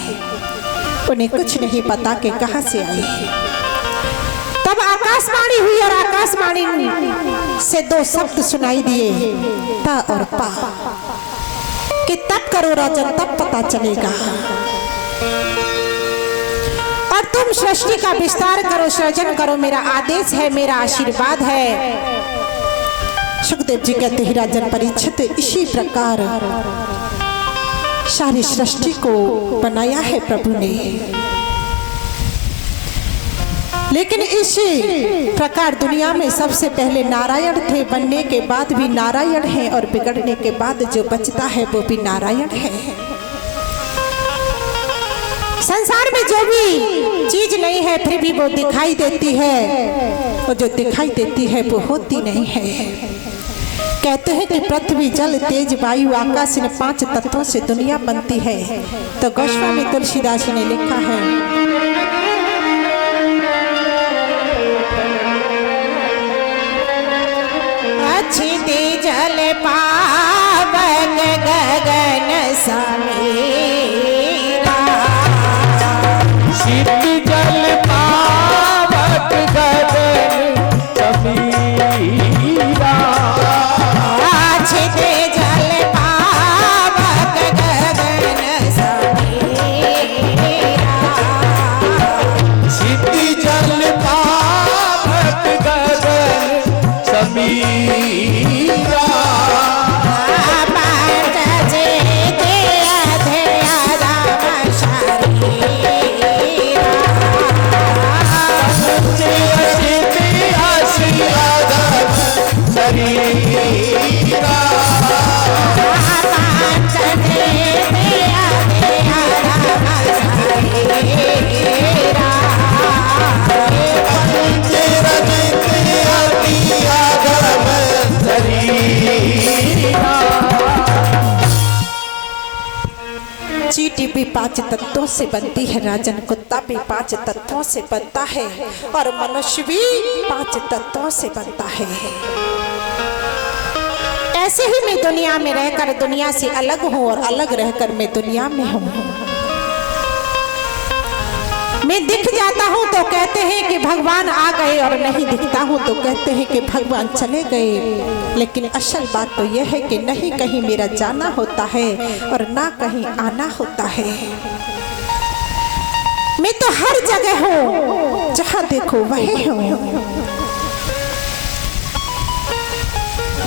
उन्हें कुछ नहीं पता कि कहां से आए। तब आकाशवाणी हुई और आकाशवाणी से 2 शब्द सुनाई दिए, ता और पा, कि तब करो राजन, तब पता चलेगा। और तुम सृष्टि का विस्तार करो, सृजन करो, मेरा आदेश है, मेरा आशीर्वाद है। सुखदेव जी कहते हैं राजन परीक्षित, इसी प्रकार सारी सृष्टि को बनाया है प्रभु ने। लेकिन इसी प्रकार दुनिया में सबसे पहले नारायण थे, बनने के बाद भी नारायण है, और बिगड़ने के बाद जो बचता है वो भी नारायण है। संसार में जो भी चीज नहीं है फिर भी वो दिखाई देती है, और जो दिखाई देती है वो होती नहीं है। कहते हैं कि पृथ्वी, जल, तेज, वायु, आकाश, इन 5 तत्वों से दुनिया बनती है। तो गोस्वामी तुलसीदास ने लिखा है, छिदे जल पावन गगन समीरा, छिदे जल पावन गगन समीरा, छिदे जल पावन गगन समीरा, छिदे जल पावन गगन समीरा। भी 5 तत्वों से बनती है राजन, कुत्ता भी 5 तत्वों से बनता है और मनुष्य भी 5 तत्वों से बनता है। ऐसे ही मैं दुनिया में रहकर दुनिया से अलग हूँ और अलग रहकर मैं दुनिया में हूँ। मैं दिख जाता हूँ तो कहते हैं कि भगवान आ गए और नहीं दिखता हूँ तो कहते हैं कि भगवान चले गए। लेकिन असल बात तो यह है कि नहीं कहीं मेरा जाना होता है और ना कहीं आना होता है। मैं तो हर जगह हूँ, जहाँ देखो वही हूँ।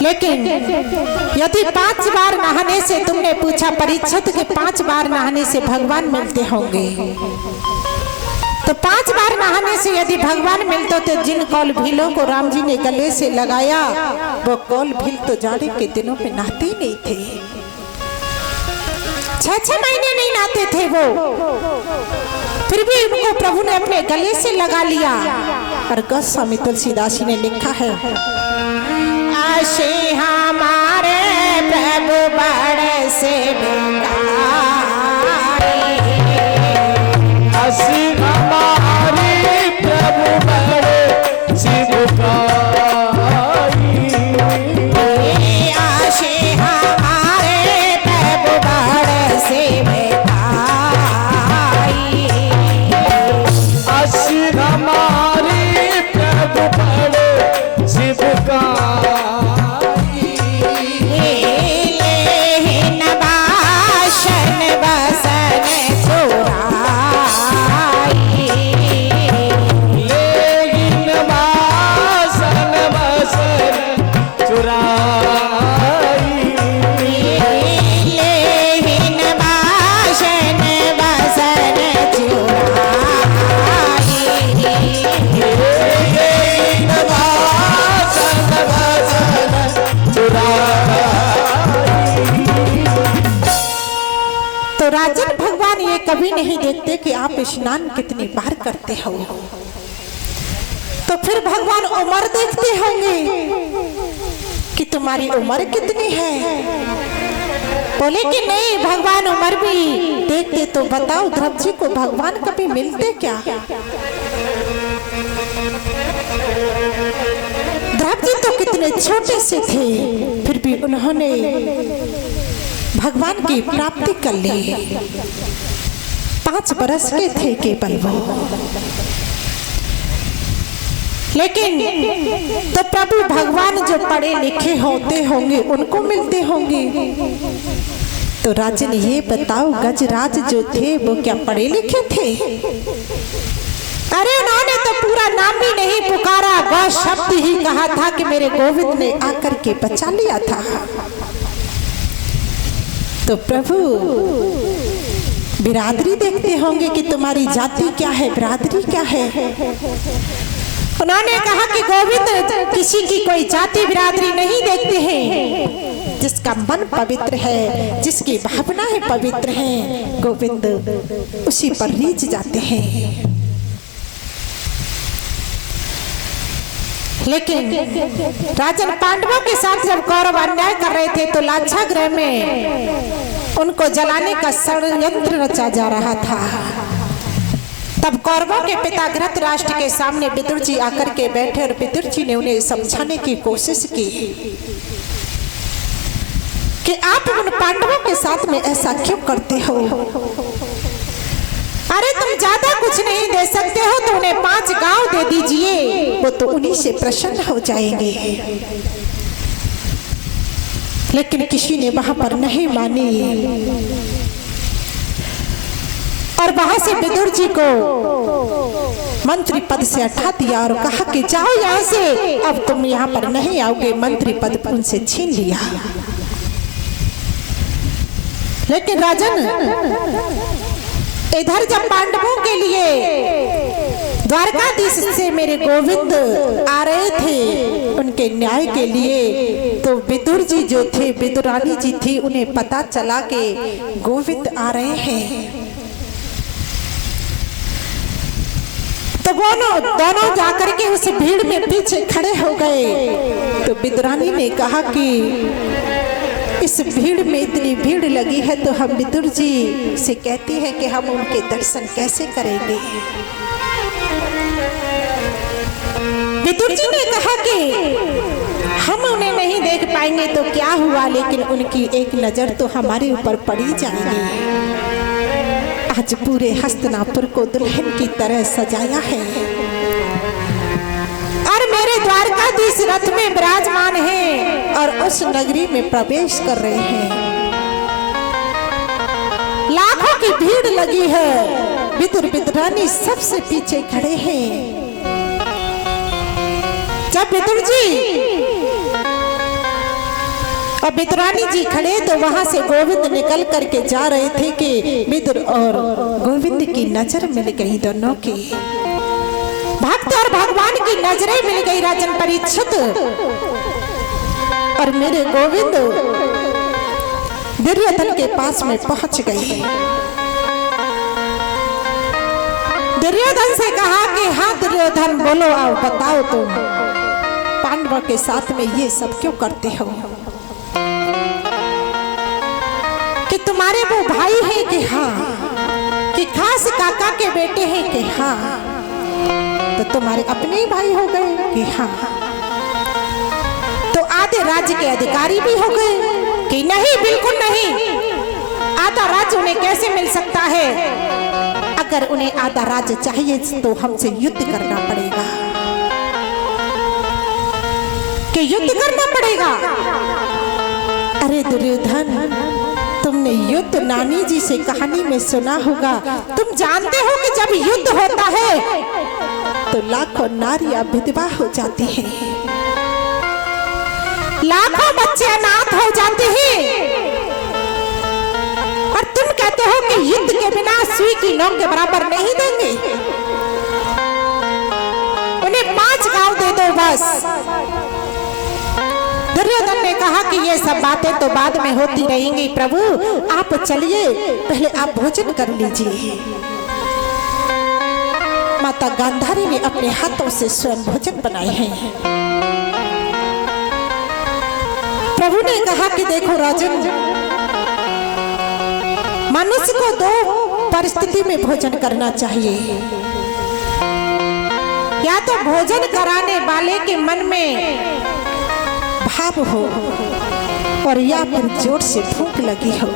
लेकिन यदि 5 बार नहाने से, तुमने पूछा परीक्षित के 5 बार नहाने से भगवान मिलते होंगे, तो 5 बार नहाने से यदि भगवान मिलते तो जिन कौल भीलों को राम जी ने गले से लगाया, वो कौल भील तो जाड़े के दिनों में नहाते ही नहीं थे। 6-6 महीने नहीं नहाते थे वो, फिर भी उनको प्रभु ने अपने गले से लगा लिया। और गोस्वामी तुलसीदास जी ने लिखा है, आशे हमारे प्रभु बड़े से कभी नहीं देखते कि आप स्नान कितनी बार करते हो। तो फिर भगवान उम्र देखते होंगे कि तुम्हारी उम्र कितनी है। बोले कि नहीं, भगवान उम्र भी देखते। तो बताओ ध्रुव जी को भगवान कभी मिलते क्या? ध्रुव जी तो कितने छोटे से थे, फिर भी उन्होंने भगवान की प्राप्ति कर ली। 5 बरस के थे केवल वो। लेकिन तो प्रभु भगवान जो पढ़े लिखे होते होंगे उनको मिलते होंगे। तो राजन ये बताओ, गजराज जो थे वो क्या पढ़े लिखे थे? अरे उन्होंने तो पूरा नाम ही नहीं पुकारा, गौ शब्द ही कहा था कि मेरे गोविंद ने आकर के बचा लिया था। तो प्रभु बिरादरी देखते होंगे कि तुम्हारी जाति क्या है, बिरादरी क्या है। उन्होंने कहा कि गोविंद किसी की कोई जाति बिरादरी नहीं देखते हैं। जिसका मन पवित्र है, जिसकी भावनाएं पवित्र हैं, गोविंद उसी पर रीझ जाते हैं। लेकिन राजन पांडवों के साथ जब कौरव अन्याय कर रहे थे तो लाक्षागृह में उनको जलाने का षड्यंत्र रचा जा रहा था। तब कौरवों के पिता धृतराष्ट्र के सामने विदुर जी आकर के बैठे और विदुर जी ने उन्हें समझाने की कोशिश की कि आप उन पांडवों के साथ में ऐसा क्यों करते हो। अरे तुम ज्यादा कुछ नहीं दे सकते हो तो उन्हें 5 गांव दे दीजिए, वो तो उन्हीं से प्रसन्न हो जाएंगे। लेकिन किसी ने वहां पर नहीं मानी और वहां से विदुर जी को मंत्री पद से हटा दिया और कहा कि जाओ यहाँ से, अब तुम यहाँ पर नहीं आओगे। मंत्री पद उनसे छीन लिया। लेकिन राजन इधर जब पांडवों के लिए द्वारकाधीश से मेरे गोविंद आ रहे थे उनके न्याय के लिए, तो विदुर जी जो थे, विदुरानी जी थी, उन्हें पता चला कि गोविंद आ रहे हैं। तो दोनों जाकर के उस भीड़ में पीछे खड़े हो गए। तो विदुरानी ने कहा कि इस भीड़ में इतनी भीड़ लगी है तो हम विदुर जी से कहती हैं कि हम उनके दर्शन कैसे करेंगे। विदुर जी ने कहा कि हम उन्हें नहीं देख पाएंगे तो क्या हुआ, लेकिन उनकी एक नजर तो हमारे ऊपर पड़ी जाएगी। आज पूरे हस्तिनापुर को दुल्हन की तरह सजाया है और मेरे द्वारकाधीश रथ में विराजमान हैं और उस नगरी में प्रवेश कर रहे हैं। लाखों की भीड़ लगी है, विदुर विदुरानी सबसे पीछे खड़े हैं। जब विदुर जी और विदुरानी जी खड़े तो वहां से गोविंद निकल करके जा रहे थे कि विदुर और गोविंद की नजर मिल गई। दोनों की भक्त और भगवान की नजरें मिल गई राजन परीक्षित। और मेरे गोविंद दुर्योधन के पास में पहुंच गए। दुर्योधन से कहा कि हाँ दुर्योधन बोलो, आओ बताओ तुम पांडवों के साथ में ये सब क्यों करते हो? कि तुम्हारे वो भाई हैं कि हाँ, कि खास काका के बेटे हैं कि हाँ, तो तुम्हारे अपने ही भाई हो गए कि हाँ, तो आधे राज्य के अधिकारी भी हो गए कि नहीं, बिल्कुल नहीं। आधा राज्य उन्हें कैसे मिल सकता है? अगर उन्हें आधा राज्य चाहिए तो हमसे युद्ध करना पड़ेगा, कि युद्ध करना पड़ेगा। अरे दुर्योधन, तुमने युद्ध नानी जी से कहानी में सुना होगा। तुम जानते हो कि जब युद्ध होता है तो लाखों नारियां विधवा हो जाती हैं, लाखों बच्चे अनाथ हो जाते हैं। और तुम कहते हो कि युद्ध के बिना सुई की नोक के बराबर नहीं देंगे, उन्हें 5 गांव दे दो बस। दुर्योधन ने कहा कि ये सब बातें तो बाद में होती रहेंगी प्रभु, आप चलिए, पहले आप भोजन कर लीजिए। माता गांधारी ने अपने हाथों से स्वयं भोजन बनाए हैं। प्रभु ने कहा कि देखो राजन, मनुष्य को 2 परिस्थिति में भोजन करना चाहिए। या तो भोजन कराने वाले के मन में भाव हो और या फिर जोर से भूख लगी हो।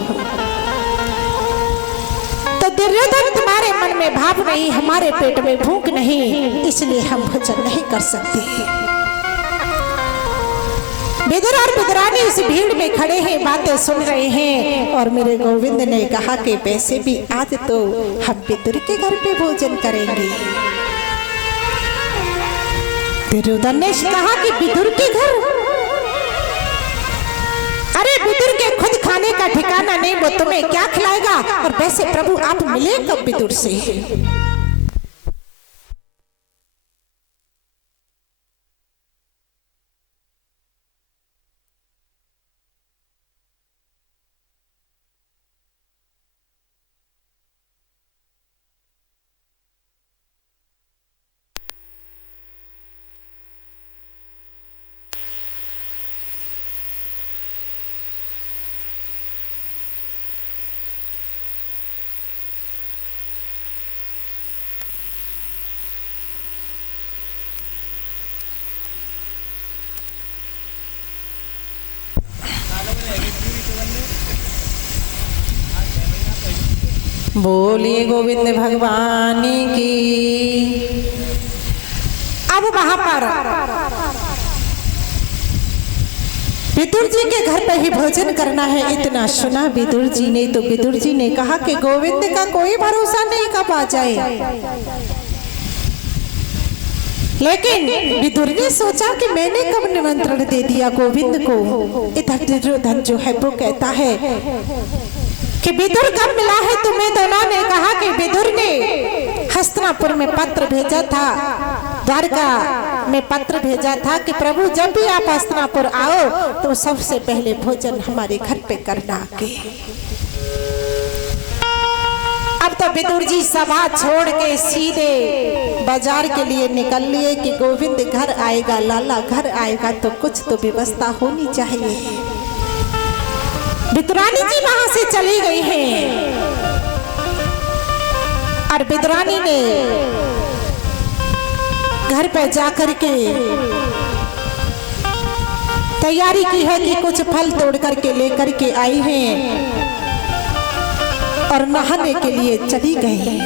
तो दुर्योधन, तुम्हारे मन में भाव नहीं, हमारे पेट में भूख नहीं, इसलिए हम भोजन नहीं कर सकते। विदुर और विदुरानी इस भीड़ में खड़े हैं, बातें सुन रहे हैं। और मेरे गोविंद ने कहा कि वैसे भी आज तो हम विदुर के घर पे भोजन करेंगे। दुर्योधन ने कहा कि विदुर के घर? अरे विदुर के खुद खाने का ठिकाना नहीं, वो तुम्हें क्या खिलाएगा? और वैसे प्रभु आप मिले कब विदुर से? बोलिए गोविंद भगवान की। अब वहां पर विदुर जी के घर पर ही भोजन करना है, इतना सुना विदुर जी ने। तो विदुर जी ने कहा कि गोविंद का कोई भरोसा नहीं कब आ जाए। लेकिन विदुर ने सोचा कि मैंने कब निमंत्रण दे दिया गोविंद को। इधर दुर्योधन जो है वो कहता है कि विदुर कब मिला है तुम्हें? दोनों ने कहा कि विदुर ने हस्तिनापुर में पत्र भेजा था, द्वारका में पत्र भेजा था कि प्रभु जब भी आप हस्तिनापुर आओ तो सबसे पहले भोजन हमारे घर पे करना के। अब तो विदुर जी सभा छोड़ के सीधे बाजार के लिए निकल लिए कि गोविंद घर आएगा, लाला घर आएगा तो कुछ तो व्यवस्था होनी चाहिए। विदुरानी जी वहां से चली गई हैं और विदुरानी ने घर पे जाकर के तैयारी की है कि कुछ फल तोड़ करके लेकर के आई हैं और नहाने के लिए चली गई।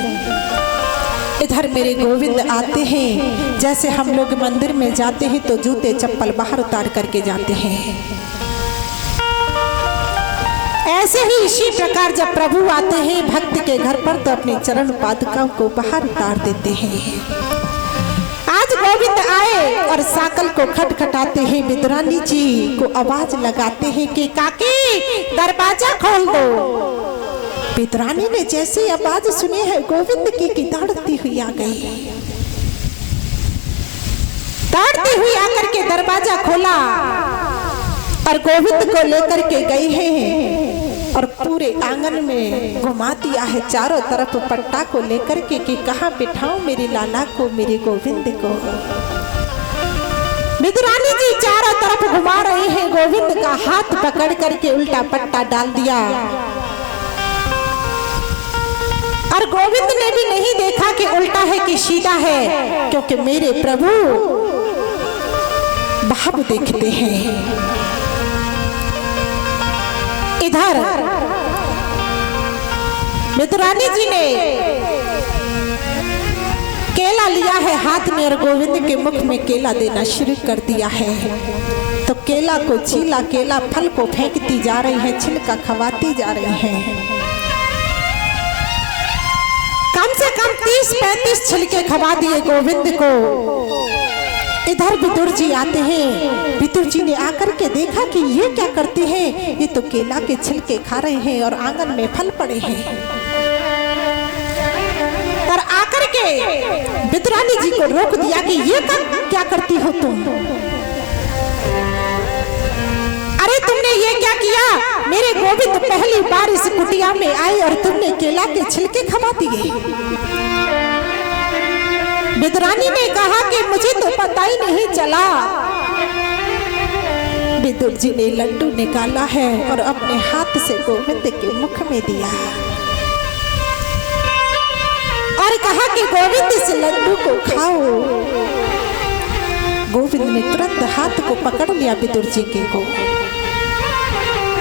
इधर मेरे गोविंद आते हैं, जैसे हम लोग मंदिर में जाते हैं तो जूते चप्पल बाहर उतार करके जाते हैं, ऐसे ही इसी प्रकार जब प्रभु आते हैं भक्त के घर पर तो अपने चरण पादुकाओं को बाहर उतार देते हैं। आज गोविंद आए और साकल को खटखटाते हैं, विदुरानी जी को आवाज लगाते हैं कि काकी दरवाजा खोल दो। विदुरानी ने जैसे आवाज सुनी है गोविंद की दौड़ती हुई आ गई, दौड़ती हुई आकर के दरवाजा खोला और गोविंद को लेकर के गई है और पूरे आंगन में घुमा दिया है, चारों तरफ पट्टा को लेकर के कि कहाँ बिठाऊं मेरे लाला को, मेरे गोविंद को। विदुरानी जी चारों तरफ घुमा रहे हैं, गोविंद का हाथ पकड़ करके उल्टा पट्टा डाल दिया और गोविंद ने भी नहीं देखा कि उल्टा है कि सीधा है, क्योंकि मेरे प्रभु भाव देखते हैं। इधर विदुरानी जी ने केला लिया है हाथ में और गोविंद के मुख में केला देना शुरू कर दिया है। तो केला को छीला, केला फल को फेंकती जा रही है, छिलका खवाती जा रही है। कम से कम 30-35 छिलके खवा दिए गोविंद को। इधर विदुर जी आते हैं, विदुर जी ने आकर के देखा कि ये क्या करते हैं, ये तो केला के छिलके खा रहे हैं और आंगन में फल पड़े हैं। और आकर के विदुरानी जी को रोक दिया कि ये क्या करती हो तुम, अरे तुमने ये क्या किया, मेरे गोविंद पहली बार इस कुटिया में आए और तुमने केला के छिलके खवा दिए। विदुरानी ने कहा कि मुझे तो पता ही नहीं चला। विदुर जी ने लड्डू निकाला है और अपने हाथ से गोविंद के मुख में दिया और कहा कि गोविंद इस लड्डू को खाओ। गोविंद ने तुरंत हाथ को पकड़ लिया विदुर जी के को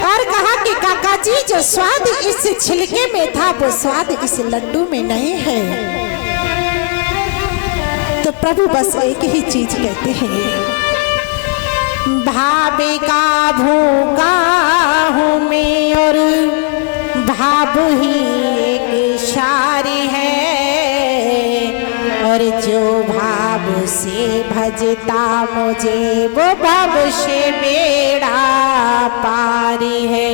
और कहा कि काका जी जो स्वाद इस छिलके में था वो स्वाद इस लड्डू में नहीं है। तो प्रभु बस एक ही चीज कहते हैं, भावे का भूखा हूँ मैं और भाव ही एक इशारे है, और जो भाव से भजता मुझे वो भाव से बेड़ा पारी है।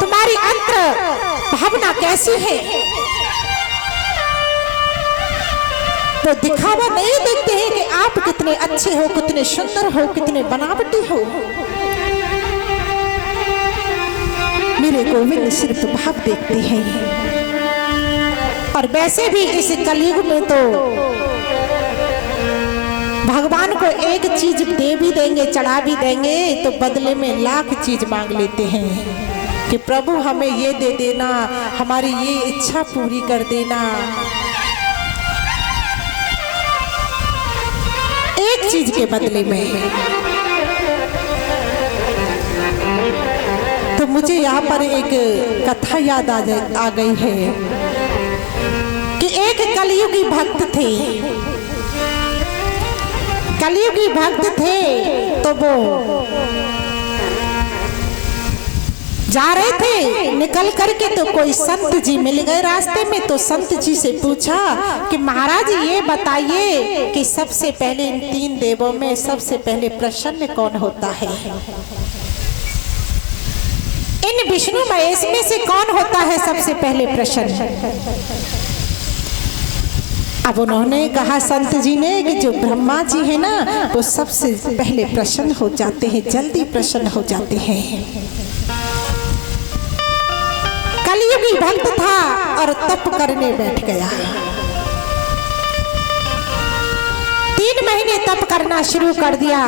तुम्हारी अंतर भावना कैसी है, तो दिखावा नहीं देखते हैं कि आप कितने अच्छे हो, कितने सुंदर हो, कितने बनावटी हो। मेरे गोविंद सिर्फ भाव देखते हैं। और वैसे भी इस कलयुग में तो भगवान को एक चीज दे भी देंगे, चढ़ा भी देंगे तो बदले में लाख चीज मांग लेते हैं कि प्रभु हमें ये दे देना, हमारी ये इच्छा पूरी कर देना। एक चीज के बदले में। तो मुझे यहाँ पर एक कथा याद आ गई है कि एक कलयुगी भक्त थे। कलयुगी भक्त थे तो वो जा रहे थे, निकल करके तो कोई संत जी मिल गए रास्ते में। तो संत जी से पूछा कि महाराज ये बताइए कि सबसे पहले इन 3 देवों में सबसे पहले प्रसन्न कौन होता है, इन विष्णु महेश में से कौन होता है सबसे पहले प्रसन्न। अब उन्होंने कहा संत जी ने कि जो ब्रह्मा जी है ना वो सबसे पहले प्रसन्न हो जाते हैं, जल्दी प्रसन्न हो जाते हैं। कलयुगी भक्त था और तप करने बैठ गया। 3 3 महीने तप करना शुरू कर दिया।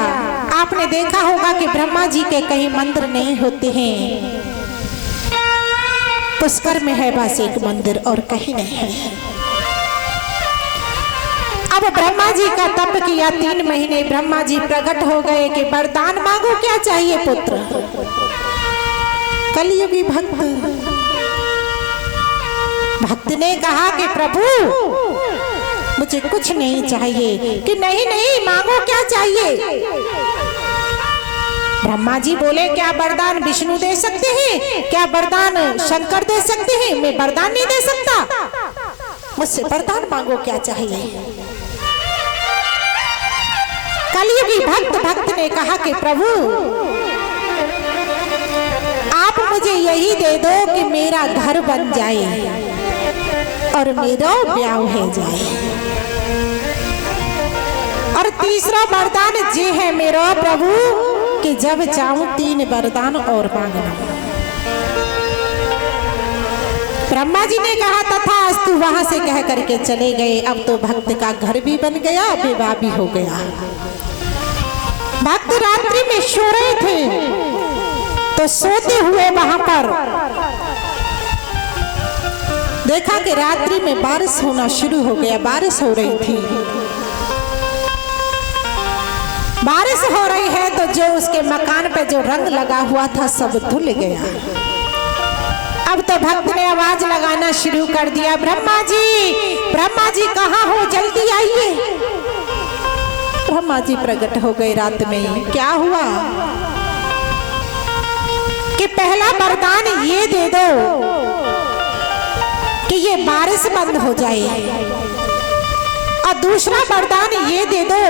आपने देखा होगा कि ब्रह्मा जी के कहीं मंदिर नहीं होते हैं, पुष्कर में है बस एक मंदिर और कहीं नहीं है। अब ब्रह्मा जी का तप किया 3 महीने, ब्रह्मा जी प्रकट हो गए कि वरदान मांगो, क्या चाहिए पुत्र। कलयुगी भक्त ने कहा कि प्रभु मुझे कुछ नहीं चाहिए। कि नहीं नहीं मांगो, क्या चाहिए। ब्रह्मा जी बोले क्या वरदान विष्णु दे सकते हैं, क्या वरदान शंकर दे सकते हैं, मैं वरदान नहीं दे सकता, मुझसे वरदान मांगो, क्या चाहिए। कलयुगी भक्त ने कहा कि प्रभु आप मुझे यही दे दो कि मेरा घर बन जाए और मेरा ब्याह हो जाए, और तीसरा वरदान ये है मेरा प्रभु कि जब चाहूं 3 वरदान और मांगना। ब्रह्मा जी ने कहा तथास्तु, वहां से कह करके चले गए। अब तो भक्त का घर भी बन गया, विवाह भी हो गया। भक्त रात्रि में सो रहे थे, तो सोते हुए वहां पर देखा कि रात्रि में बारिश होना शुरू हो गया। बारिश हो रही थी, बारिश हो रही है तो जो उसके मकान पे जो रंग लगा हुआ था सब धुल गया। अब तो भक्त ने आवाज लगाना शुरू कर दिया, ब्रह्मा जी कहाँ हो, जल्दी आइए। ब्रह्मा जी प्रकट हो गए रात में। क्या हुआ कि पहला वरदान ये दे दो कि ये बारिश बंद हो जाए, और दूसरा वरदान ये दे दो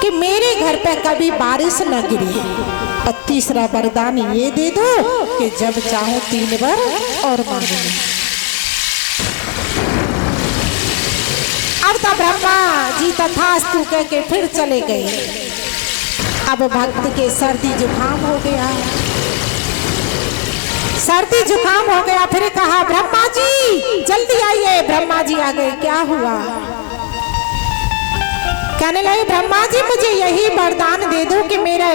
कि मेरे घर पे कभी बारिश न गिरे, और तीसरा वरदान ये दे दो कि जब चाहो 3 बार और मांगो। अब तो ब्रह्मा जी तथास्तु कह के फिर चले गए। अब भक्त के सर्दी जुकाम हो गया, सर्दी जुकाम हो गया। फिर कहा ब्रह्मा जी जल्दी आइए। ब्रह्मा जी आ गए। क्या हुआ। कहने लगे ब्रह्मा जी मुझे यही वरदान दे दो कि मेरे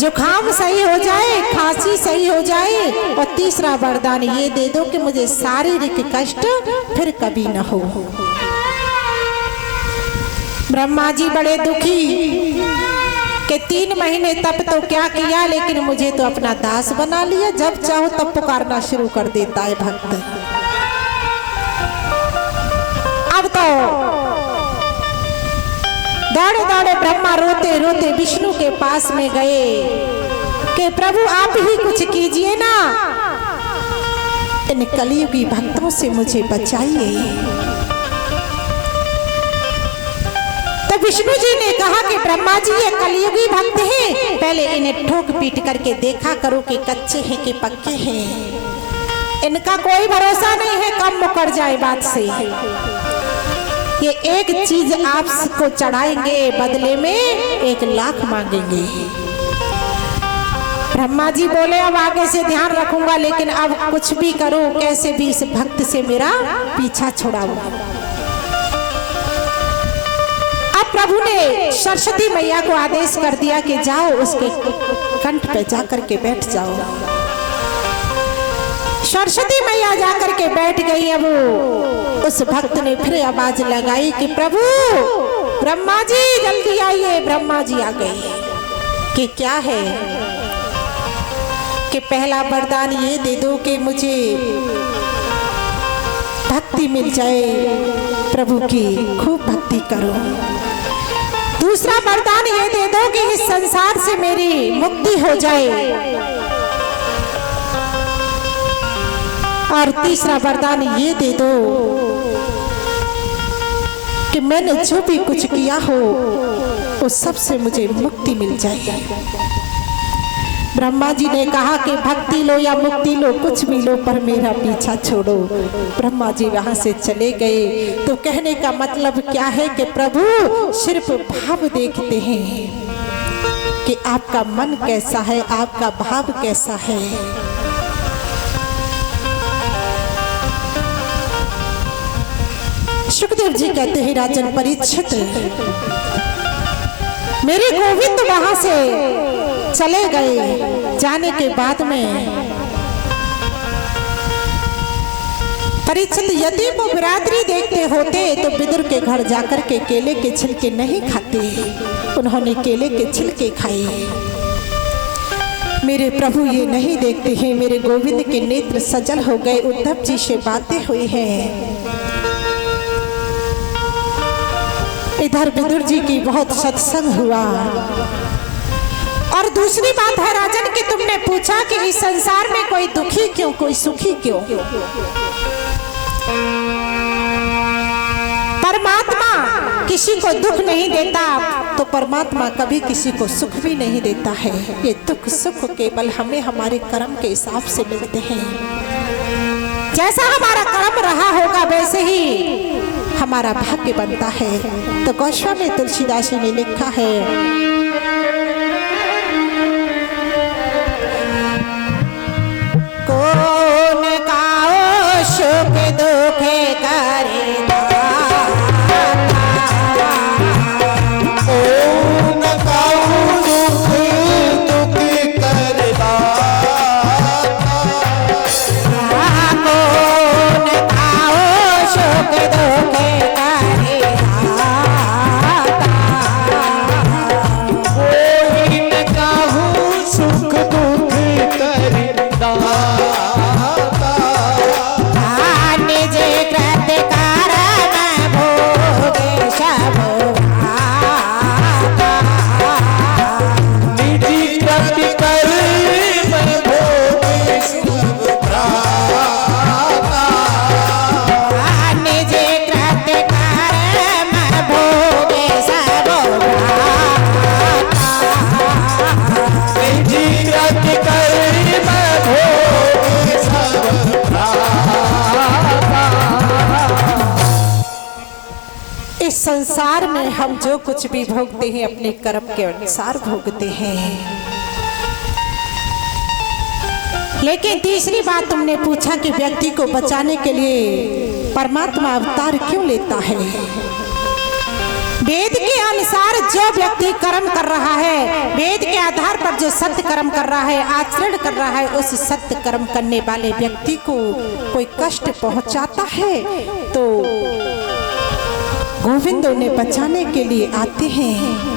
जुकाम सही हो जाए, खांसी सही हो जाए, और तीसरा वरदान ये दे दो कि मुझे शारीरिक कष्ट फिर कभी न हो। ब्रह्मा जी बड़े दुखी कि 3 महीने तप तो क्या किया, लेकिन मुझे तो अपना दास बना लिया, जब चाहो तब पुकारना शुरू कर देता है भक्त। अब तो दौड़े दौड़े ब्रह्मा रोते रोते विष्णु के पास में गए कि प्रभु आप ही कुछ कीजिए ना, इन कलयुगी भक्तों से मुझे बचाइए। तो विष्णु जी ने कहा कि ब्रह्मा जी ये कलयुगी भक्त हैं, पहले इन्हें ठोक पीट करके देखा करो कि कच्चे हैं कि पक्के हैं। इनका कोई भरोसा नहीं है, कब मुकर जाए बात से। ये एक चीज आपको चढ़ाएंगे, बदले में 1 लाख मांगेंगे। ब्रह्मा जी बोले अब आगे से ध्यान रखूंगा, लेकिन अब कुछ भी करो, कैसे भी इस भक्त से मेरा पीछा छुड़ाओ। अब प्रभु ने सरस्वती मैया को आदेश कर दिया कि जाओ उसके कंठ पे जाकर के बैठ जाओ। सरस्वती मैया जाकर के बैठ गई। अब उस भक्त ने फिर आवाज लगाई कि प्रभु ब्रह्मा जी जल्दी आइए। ब्रह्मा जी आ गए कि क्या है कि पहला वरदान ये दे दो कि मुझे भक्ति मिल जाए, प्रभु की खूब भक्ति करो। दूसरा वरदान ये दे दो कि इस संसार से मेरी मुक्ति हो जाए, और तीसरा वरदान ये दे दो कि मैंने जो भी कुछ किया हो उस सब से मुझे मुक्ति मिल जाए। ब्रह्मा जी ने कहा कि भक्ति लो या मुक्ति लो, कुछ भी लो, पर मेरा पीछा छोड़ो। ब्रह्मा जी वहां से चले गए। तो कहने का मतलब क्या है कि प्रभु सिर्फ भाव देखते हैं कि आपका मन कैसा है, आपका भाव कैसा है। सुखदेव जी कहते हैं राजन परीक्षित, मेरे गोविंद वहां से चले गए। जाने के बाद में परीक्षित यदि वो बिरादरी देखते होते तो विदुर के घर जाकर के केले के छिलके नहीं खाते। उन्होंने केले के छिलके खाए। मेरे प्रभु ये नहीं देखते हैं। मेरे गोविंद के नेत्र सजल हो गए। उद्धव जी से बातें हुई हैं। इधर विदुर जी की बहुत सत्संग हुआ। और दूसरी बात है राजन कि तुमने पूछा कि इस संसार में कोई दुखी क्यों, कोई सुखी क्यों। परमात्मा किसी को दुख नहीं देता तो परमात्मा कभी किसी को सुख भी नहीं देता है। ये दुख सुख केवल हमें हमारे कर्म के हिसाब से मिलते हैं। जैसा हमारा कर्म रहा होगा वैसे ही हमारा भाग्य बनता है। तो गोस्वामी तुलसीदास ने लिखा है, कौन का सुख दुख करे संसार में हम जो कुछ भी भोगते हैं अपने कर्म के अनुसार भोगते हैं। लेकिन तीसरी बात तुमने पूछा कि व्यक्ति को बचाने के लिए परमात्मा अवतार क्यों लेता है। वेद के अनुसार जो व्यक्ति कर्म कर रहा है, वेद के आधार पर जो सत्य कर्म कर रहा है, आचरण कर रहा है, उस सत्य कर्म करने वाले व्यक्ति को कोई कष्ट पहुंचाता है तो गोविंद उन्हें बचाने के लिए आते हैं।